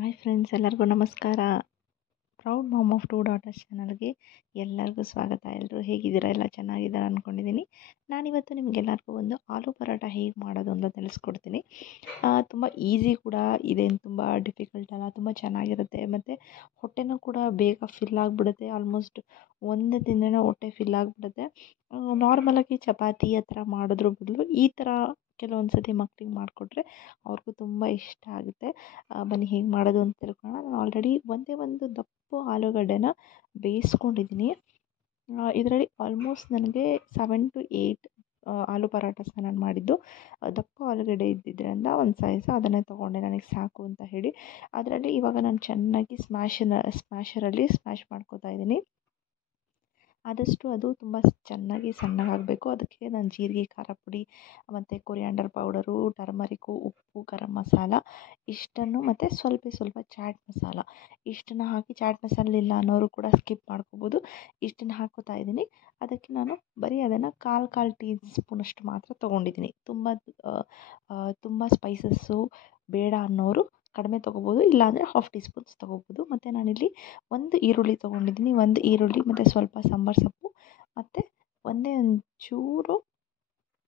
Hi friends, ಎಲ್ಲರಿಗೂ ನಮಸ್ಕಾರ. Proud mom of two daughters ಚಾನಲ್ಗೆ ಎಲ್ಲರಿಗೂ ಸ್ವಾಗತ. ಎಲ್ಲರೂ ಹೇಗಿದ್ದೀರಾ? ಎಲ್ಲ ಚೆನ್ನಾಗಿದ್ದಾರೆ ಅಂದ್ಕೊಂಡಿದ್ದೀನಿ. ನಾನಿವತ್ತು ನಿಮಗೆಲ್ಲರಿಗೂ ಒಂದು ಆಲೂ ಪರೋಟ ಹೇಗೆ ಮಾಡೋದು ಅಂತ ತಿಳಿಸ್ಕೊಡ್ತೀನಿ. ತುಂಬ ಈಸಿ ಕೂಡ ಇದೆ, ತುಂಬ ಡಿಫಿಕಲ್ಟ್ ಅಲ್ಲ, ತುಂಬ ಚೆನ್ನಾಗಿರುತ್ತೆ. ಮತ್ತು ಹೊಟ್ಟೆನೂ ಕೂಡ ಬೇಗ ಫಿಲ್ ಆಗಿಬಿಡುತ್ತೆ. ಆಲ್ಮೋಸ್ಟ್ ಒಂದು ತಿಂದೇ ಹೊಟ್ಟೆ ಫಿಲ್ ಆಗಿಬಿಡುತ್ತೆ. ನಾರ್ಮಲಾಗಿ ಚಪಾತಿ ಆ ಥರ ಮಾಡೋದ್ರ ಬದಲು ಈ ಥರ ಕೆಲವೊಂದು ಸತಿ ಮಕ್ಳಿಗೆ ಮಾಡಿಕೊಟ್ರೆ ಅವ್ರಿಗೂ ತುಂಬ ಇಷ್ಟ ಆಗುತ್ತೆ. ಬನ್ನಿ ಹೇಗೆ ಮಾಡೋದು ಅಂತ ತಿಳ್ಕೊಳ್ಳೋಣ. ನಾನು ಆಲ್ರೆಡಿ ಒಂದೇ ಒಂದು ದಪ್ಪ ಆಲೂಗಡ್ಡೆನ ಬೇಯಿಸ್ಕೊಂಡಿದ್ದೀನಿ. ಇದರಲ್ಲಿ ಆಲ್ಮೋಸ್ಟ್ ನನಗೆ 7 to 8 ಆಲೂ ಪರಾಟಸ್ನ ನಾನು ಮಾಡಿದ್ದು. ದಪ್ಪ ಆಲೂಗಡ್ಡೆ ಇದ್ದಿದ್ದರಿಂದ ಒಂದು ಸೈಜ್ ಅದನ್ನೇ ತೊಗೊಂಡೆ, ನನಗೆ ಸಾಕು ಅಂತ ಹೇಳಿ. ಅದರಲ್ಲಿ ಇವಾಗ ನಾನು ಚೆನ್ನಾಗಿ ಸ್ಮ್ಯಾಶರಲ್ಲಿ ಸ್ಮ್ಯಾಶ್ ಮಾಡ್ಕೋತಾ ಇದ್ದೀನಿ. ಆದಷ್ಟು ಅದು ತುಂಬ ಚೆನ್ನಾಗಿ ಸಣ್ಣಗಾಗಬೇಕು. ಅದಕ್ಕೆ ನಾನು ಜೀರಿಗೆ, ಖಾರ ಪುಡಿ ಮತ್ತು ಕೊರಿಯಾಂಡರ್ ಪೌಡರು, ಟರ್ಮರಿಕು, ಉಪ್ಪು, ಗರಂ ಮಸಾಲ ಇಷ್ಟನ್ನು ಮತ್ತು ಸ್ವಲ್ಪ ಚಾಟ್ ಮಸಾಲ ಇಷ್ಟನ್ನು ಹಾಕಿ, ಚಾಟ್ ಮಸಾಲೆ ಇಲ್ಲ ಅನ್ನೋರು ಕೂಡ ಸ್ಕಿಪ್ ಮಾಡ್ಕೋಬೋದು. ಇಷ್ಟನ್ನು ಹಾಕೋತಾ ಇದ್ದೀನಿ. ಅದಕ್ಕೆ ನಾನು ಬರೀ ಅದನ್ನು ಕಾಲು ಟೀ ಸ್ಪೂನಷ್ಟು ಮಾತ್ರ ತೊಗೊಂಡಿದ್ದೀನಿ. ತುಂಬ ಸ್ಪೈಸಸ್ಸು ಬೇಡ ಅನ್ನೋರು ಕಡಿಮೆ ತೊಗೋಬೋದು, ಇಲ್ಲಾಂದರೆ ಹಾಫ್ ಟೀ ಸ್ಪೂನ್ಸ್ ತೊಗೋಬೋದು. ಮತ್ತು ನಾನಿಲ್ಲಿ ಒಂದು ಈರುಳ್ಳಿ ತೊಗೊಂಡಿದ್ದೀನಿ. ಒಂದು ಈರುಳ್ಳಿ ಮತ್ತು ಸ್ವಲ್ಪ ಸಾಂಬಾರು ಸೊಪ್ಪು ಮತ್ತು ಒಂದೇ ಒಂಚೂರು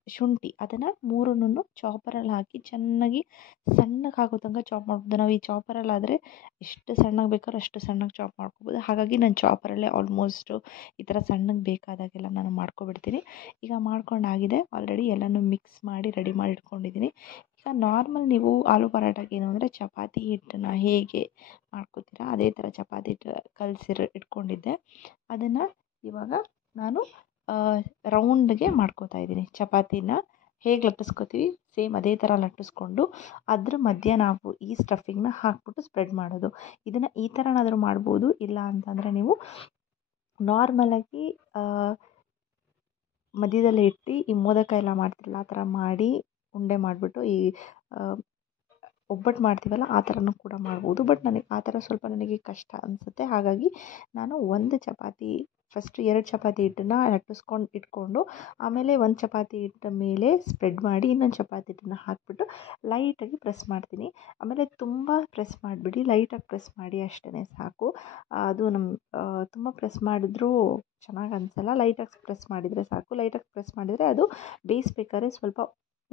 ಶುಂಠಿ, ಅದನ್ನು ಮೂರನ್ನೂ ಚಾಪರಲ್ಲಿ ಹಾಕಿ ಚೆನ್ನಾಗಿ ಸಣ್ಣಗೆ ಆಗೋ ತನಕ ಚಾಪ್ ಮಾಡ್ಬೋದು. ನಾವು ಈ ಚಾಪರಲ್ಲಾದರೆ ಎಷ್ಟು ಸಣ್ಣಗೆ ಬೇಕಾದ್ರೂ ಅಷ್ಟು ಸಣ್ಣಗೆ ಚಾಪ್ ಮಾಡ್ಕೋಬೋದು. ಹಾಗಾಗಿ ನಾನು ಚಾಪರಲ್ಲೇ ಆಲ್ಮೋಸ್ಟು ಈ ಥರ ಸಣ್ಣಗೆ ಬೇಕಾದಾಗೆಲ್ಲ ನಾನು ಮಾಡ್ಕೊಬಿಡ್ತೀನಿ. ಈಗ ಮಾಡ್ಕೊಂಡಾಗಿದೆ. ಆಲ್ರೆಡಿ ಎಲ್ಲನೂ ಮಿಕ್ಸ್ ಮಾಡಿ ರೆಡಿ ಮಾಡಿ ಇಟ್ಕೊಂಡಿದ್ದೀನಿ. ಈಗ ನಾರ್ಮಲ್ ನೀವು ಆಲೂ ಪರಾಟಕ್ಕೆ ಏನು ಅಂದರೆ ಚಪಾತಿ ಹಿಟ್ಟನ್ನು ಹೇಗೆ ಮಾಡ್ಕೋತೀರಾ ಅದೇ ಥರ ಚಪಾತಿ ಹಿಟ್ಟು ಇಟ್ಕೊಂಡಿದ್ದೆ. ಅದನ್ನು ಇವಾಗ ನಾನು ರೌಂಡ್ಗೆ ಮಾಡ್ಕೋತಾ ಇದ್ದೀನಿ. ಚಪಾತಿನ ಹೇಗೆ ಲಟ್ಟಿಸ್ಕೊತೀವಿ ಸೇಮ್ ಅದೇ ಥರ ಲಟ್ಟಿಸ್ಕೊಂಡು ಅದ್ರ ಮಧ್ಯೆ ನಾವು ಈ ಸ್ಟಫಿಂಗ್ನ ಹಾಕ್ಬಿಟ್ಟು ಸ್ಪ್ರೆಡ್ ಮಾಡೋದು. ಇದನ್ನು ಈ ಥರನಾದರೂ ಮಾಡ್ಬೋದು. ಇಲ್ಲ ಅಂತಂದರೆ ನೀವು ನಾರ್ಮಲಾಗಿ ಮಧ್ಯದಲ್ಲಿ ಇಟ್ಟು ಈ ಮೋದಕ ಎಲ್ಲ ಮಾಡ್ತಿರಲ್ಲ ಆ ಥರ ಮಾಡಿ ಉಂಡೆ ಮಾಡಿಬಿಟ್ಟು ಈ ಒಬ್ಬಟ್ಟು ಮಾಡ್ತೀವಲ್ಲ ಆ ಥರನೂ ಕೂಡ ಮಾಡ್ಬೋದು. ಬಟ್ ನನಗೆ ಆ ಥರ ಸ್ವಲ್ಪ ನನಗೆ ಕಷ್ಟ ಅನಿಸುತ್ತೆ. ಹಾಗಾಗಿ ನಾನು ಒಂದು ಚಪಾತಿ ಫಸ್ಟು 2 ಚಪಾತಿ ಹಿಟ್ಟನ್ನು ಲಟ್ಟಿಸ್ಕೊಂಡು ಇಟ್ಕೊಂಡು ಆಮೇಲೆ ಒಂದು ಚಪಾತಿ ಹಿಟ್ಟ ಮೇಲೆ ಸ್ಪ್ರೆಡ್ ಮಾಡಿ ಇನ್ನೊಂದು ಚಪಾತಿ ಹಿಟ್ಟನ್ನು ಹಾಕಿಬಿಟ್ಟು ಲೈಟಾಗಿ ಪ್ರೆಸ್ ಮಾಡ್ತೀನಿ. ಆಮೇಲೆ ತುಂಬ ಪ್ರೆಸ್ ಮಾಡಿಬಿಡಿ, ಲೈಟಾಗಿ ಪ್ರೆಸ್ ಮಾಡಿ ಅಷ್ಟೇ ಸಾಕು. ಅದು ತುಂಬ ಪ್ರೆಸ್ ಮಾಡಿದ್ರೂ ಚೆನ್ನಾಗಿ ಅನಿಸಲ್ಲ. ಲೈಟಾಗಿ ಪ್ರೆಸ್ ಮಾಡಿದರೆ ಸಾಕು. ಲೈಟಾಗಿ ಪ್ರೆಸ್ ಮಾಡಿದರೆ ಅದು ಬೇಯಿಸ್ಬೇಕಾದ್ರೆ ಸ್ವಲ್ಪ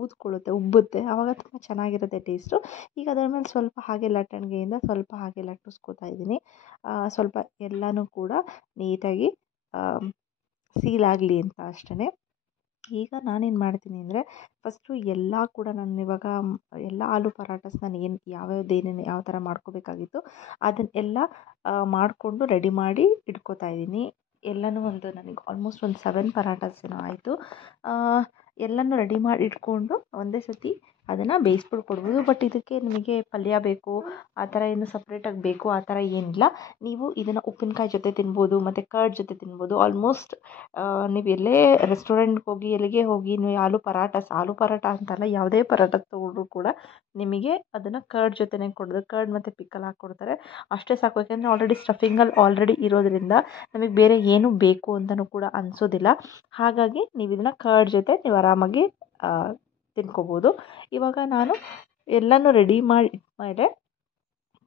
ಊದ್ಕೊಳ್ಳುತ್ತೆ, ಉಬ್ಬುತ್ತೆ. ಆವಾಗ ತುಂಬ ಚೆನ್ನಾಗಿರುತ್ತೆ ಟೇಸ್ಟು. ಈಗ ಅದರ ಮೇಲೆ ಸ್ವಲ್ಪ ಹಾಗೆ ಲಟ್ಟಣಿಗೆಯಿಂದ ಸ್ವಲ್ಪ ಹಾಗೆ ಲಟ್ಟಿಸ್ಕೋತಾ ಇದ್ದೀನಿ. ಸ್ವಲ್ಪ ಎಲ್ಲನೂ ಕೂಡ ನೀಟಾಗಿ ಸೀಲಾಗಲಿ ಅಂತ ಅಷ್ಟೇ. ಈಗ ನಾನೇನು ಮಾಡ್ತೀನಿ ಅಂದರೆ ಫಸ್ಟು ಎಲ್ಲ ಕೂಡ ನಾನು ಇವಾಗ ಎಲ್ಲ ಆಲೂ ಪರಾಟಸ್ ನಾನು ಏನೇನು ಯಾವ ಥರ ಮಾಡ್ಕೋಬೇಕಾಗಿತ್ತು ಅದನ್ನೆಲ್ಲ ಮಾಡಿಕೊಂಡು ರೆಡಿ ಮಾಡಿ ಇಟ್ಕೋತಾ ಇದ್ದೀನಿ. ಎಲ್ಲನೂ ನನಗೆ ಆಲ್ಮೋಸ್ಟ್ ಒಂದು 7 ಪರಾಟಸ್ ಏನೋ ಆಯಿತು. ಎಲ್ಲನೂ ರೆಡಿ ಮಾಡಿ ಇಟ್ಕೊಂಡು ಒಂದೇ ಸತಿ ಅದನ್ನು ಬೇಯಿಸ್ಬಿಟ್ಟು ಕೊಡ್ಬೋದು. ಬಟ್ ಇದಕ್ಕೆ ನಿಮಗೆ ಪಲ್ಯ ಬೇಕು ಆ ಥರ ಏನು ಸಪ್ರೇಟಾಗಿ ಬೇಕು ಆ ಥರ ಏನಿಲ್ಲ. ನೀವು ಇದನ್ನು ಉಪ್ಪಿನಕಾಯಿ ಜೊತೆ ತಿನ್ಬೋದು ಮತ್ತು ಕರ್ಡ್ ಜೊತೆ ತಿನ್ಬೋದು. ಆಲ್ಮೋಸ್ಟ್ ನೀವು ಎಲ್ಲೇ ರೆಸ್ಟೋರೆಂಟ್ಗೆ ಹೋಗಿ ಎಲ್ಲಿಗೆ ಹೋಗಿ ನೀವು ಆಲೂ ಪರಾಟ ಅಂತಲ್ಲ, ಯಾವುದೇ ಪರಾಟ ತೊಗೊಂಡ್ರೂ ಕೂಡ ನಿಮಗೆ ಅದನ್ನು ಕರ್ಡ್ ಜೊತೆನೇ ಕೊಡೋದು. ಕರ್ಡ್ ಮತ್ತು ಪಿಕ್ಕಲ್ ಹಾಕ್ಕೊಡ್ತಾರೆ, ಅಷ್ಟೇ ಸಾಕು. ಯಾಕೆಂದರೆ ಆಲ್ರೆಡಿ ಸ್ಟಫಿಂಗಲ್ಲಿ ಆಲ್ರೆಡಿ ಇರೋದ್ರಿಂದ ನಮಗೆ ಬೇರೆ ಏನು ಬೇಕು ಅಂತಲೂ ಕೂಡ ಅನಿಸೋದಿಲ್ಲ. ಹಾಗಾಗಿ ನೀವು ಇದನ್ನು ಕರ್ಡ್ ಜೊತೆ ನೀವು ಆರಾಮಾಗಿ ತಿನ್ಕೋಬೋದು. ಇವಾಗ ನಾನು ಎಲ್ಲನೂ ರೆಡಿ ಮಾಡಿ ಇಟ್ಮೇಲೆ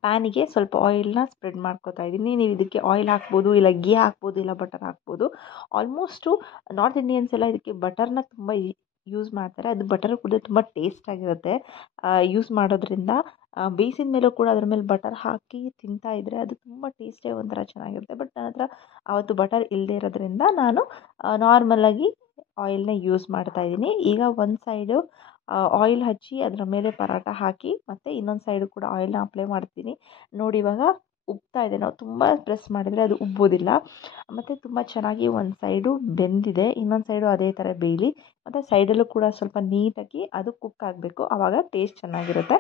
ಪ್ಯಾನಿಗೆ ಸ್ವಲ್ಪ ಆಯಿಲ್ನ ಸ್ಪ್ರೆಡ್ ಮಾಡ್ಕೋತಾ ಇದ್ದೀನಿ. ನೀವು ಇದಕ್ಕೆ ಆಯಿಲ್ ಹಾಕ್ಬೋದು, ಇಲ್ಲ ಗೀ ಹಾಕ್ಬೋದು, ಇಲ್ಲ ಬಟರ್ ಹಾಕ್ಬೋದು. ಆಲ್ಮೋಸ್ಟು ನಾರ್ತ್ ಇಂಡಿಯನ್ಸ್ ಎಲ್ಲ ಇದಕ್ಕೆ ಬಟರ್ನ ತುಂಬ ಯೂಸ್ ಮಾಡ್ತಾರೆ. ಅದು ಬಟರ್ ಕೂಡ ತುಂಬ ಟೇಸ್ಟಾಗಿರುತ್ತೆ ಯೂಸ್ ಮಾಡೋದ್ರಿಂದ. ಬೇಯಿಸಿದ ಮೇಲೂ ಕೂಡ ಅದ್ರ ಮೇಲೆ ಬಟರ್ ಹಾಕಿ ತಿಂತಾಯಿದ್ರೆ ಅದು ತುಂಬ ಟೇಸ್ಟೇ ಒಂಥರ ಚೆನ್ನಾಗಿರುತ್ತೆ. ಬಟ್ ನನ್ನ ಹತ್ರ ಆವತ್ತು ಬಟರ್ ಇಲ್ಲದೇ ಇರೋದ್ರಿಂದ ನಾನು ನಾರ್ಮಲಾಗಿ ಆಯಿಲ್ನ ಯೂಸ್ ಮಾಡ್ತಾಯಿದ್ದೀನಿ. ಈಗ ಒಂದು ಸೈಡು ಆಯಿಲ್ ಹಚ್ಚಿ ಅದರ ಮೇಲೆ ಪರಾಟ ಹಾಕಿ ಮತ್ತು ಇನ್ನೊಂದು ಸೈಡು ಕೂಡ ಆಯಿಲ್ನ ಅಪ್ಲೈ ಮಾಡ್ತೀನಿ. ನೋಡಿ ಇವಾಗ ಉಬ್ತಾ ಇದೆ. ನಾವು ತುಂಬ ಪ್ರೆಸ್ ಮಾಡಿದರೆ ಅದು ಉಬ್ಬೋದಿಲ್ಲ. ಮತ್ತು ತುಂಬ ಚೆನ್ನಾಗಿ ಒಂದು ಸೈಡು ಬೆಂದಿದೆ, ಇನ್ನೊಂದು ಸೈಡು ಅದೇ ಥರ ಬೇಯಲಿ. ಮತ್ತು ಸೈಡಲ್ಲೂ ಕೂಡ ಸ್ವಲ್ಪ ನೀಟಾಗಿ ಅದು ಕುಕ್ ಆಗಬೇಕು, ಆವಾಗ ಟೇಸ್ಟ್ ಚೆನ್ನಾಗಿರುತ್ತೆ.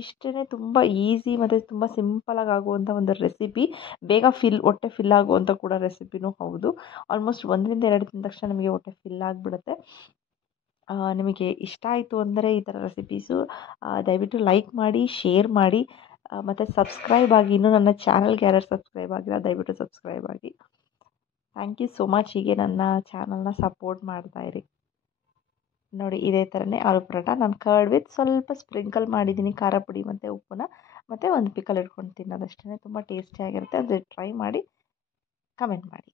ಇಷ್ಟೇ, ತುಂಬ ಈಸಿ ಮತ್ತು ತುಂಬ ಸಿಂಪಲಾಗಿ ಆಗುವಂಥ ಒಂದು ರೆಸಿಪಿ. ಬೇಗ ಹೊಟ್ಟೆ ಫಿಲ್ ಆಗುವಂಥ ಕೂಡ ರೆಸಿಪಿನೂ ಹೌದು. ಆಲ್ಮೋಸ್ಟ್ 1 ರಿಂದ 2 ತಿಂದ ತಕ್ಷಣ ನಿಮಗೆ ಹೊಟ್ಟೆ ಫಿಲ್ ಆಗಿಬಿಡುತ್ತೆ. ನಿಮಗೆ ಇಷ್ಟ ಆಯಿತು ಅಂದರೆ ಈ ಥರ ರೆಸಿಪೀಸು ದಯವಿಟ್ಟು ಲೈಕ್ ಮಾಡಿ, ಶೇರ್ ಮಾಡಿ ಮತ್ತು ಸಬ್ಸ್ಕ್ರೈಬ್ ಆಗಿ. ಇನ್ನೂ ನನ್ನ ಚಾನಲ್ಗೆ ಯಾರ್ಯಾರು ಸಬ್ಸ್ಕ್ರೈಬ್ ಆಗಿಲ್ಲ ದಯವಿಟ್ಟು ಸಬ್ಸ್ಕ್ರೈಬ್ ಆಗಿ. Thank you so much. ಹೀಗೆ ನನ್ನ ಚಾನಲ್ನ ಸಪೋರ್ಟ್ ಮಾಡ್ತಾಯಿರಿ. ನೋಡಿ ಇದೇ ಥರನೇ ಆಲೂ ಪರೋಟ ನಾನು ಕರ್ಡ್ ವಿತ್ ಸ್ವಲ್ಪ ಸ್ಪ್ರಿಂಕಲ್ ಮಾಡಿದ್ದೀನಿ ಖಾರ ಪುಡಿ ಮತ್ತು ಉಪ್ಪನ್ನ ಮತ್ತು ಒಂದು ಪಿಕಲ್ ಇಟ್ಕೊಂಡು ತಿನ್ನೋದಷ್ಟೇ ತುಂಬ ಟೇಸ್ಟಿಯಾಗಿರುತ್ತೆ. ಅದು ಟ್ರೈ ಮಾಡಿ ಕಮೆಂಟ್ ಮಾಡಿ.